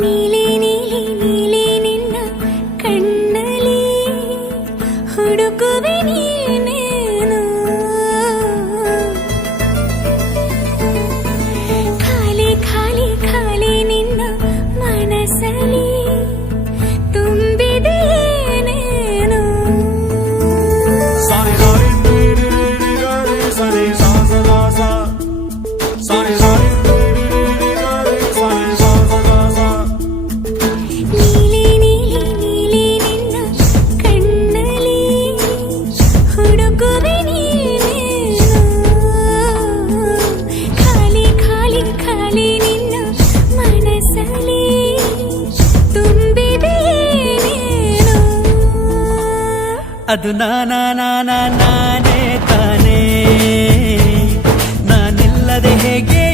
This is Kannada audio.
ನೀಲಿ ನೀಲಿ ನೀಲಿ ನಿನ್ನ ಕಣ್ಣಲಿ ಹುಡುಕುವೆ ನೀನೇನು ಖಾಲಿ ಖಾಲಿ ಖಾಲಿ ನಿನ್ನ ಮನಸ್ಸಲಿ ತುಂಬಿದೆ ಏನೇನು ನೀಲಿ ನೀಲಿ ನೀಲಿ ನಿನ್ನ ಕಣ್ಣಲಿ ಹುಡುಕುವೆ ನೀನೇನು ಖಾಲಿ ಖಾಲಿ ಖಾಲಿ ನಿನ್ನ ಮನಸ್ಸಲಿ ತುಂಬಿದೆ ಏನೇನು ಅದು ನಾನೇ ತಾನೇ ನಾನಿಲ್ಲದೆ ಹೇಗೆ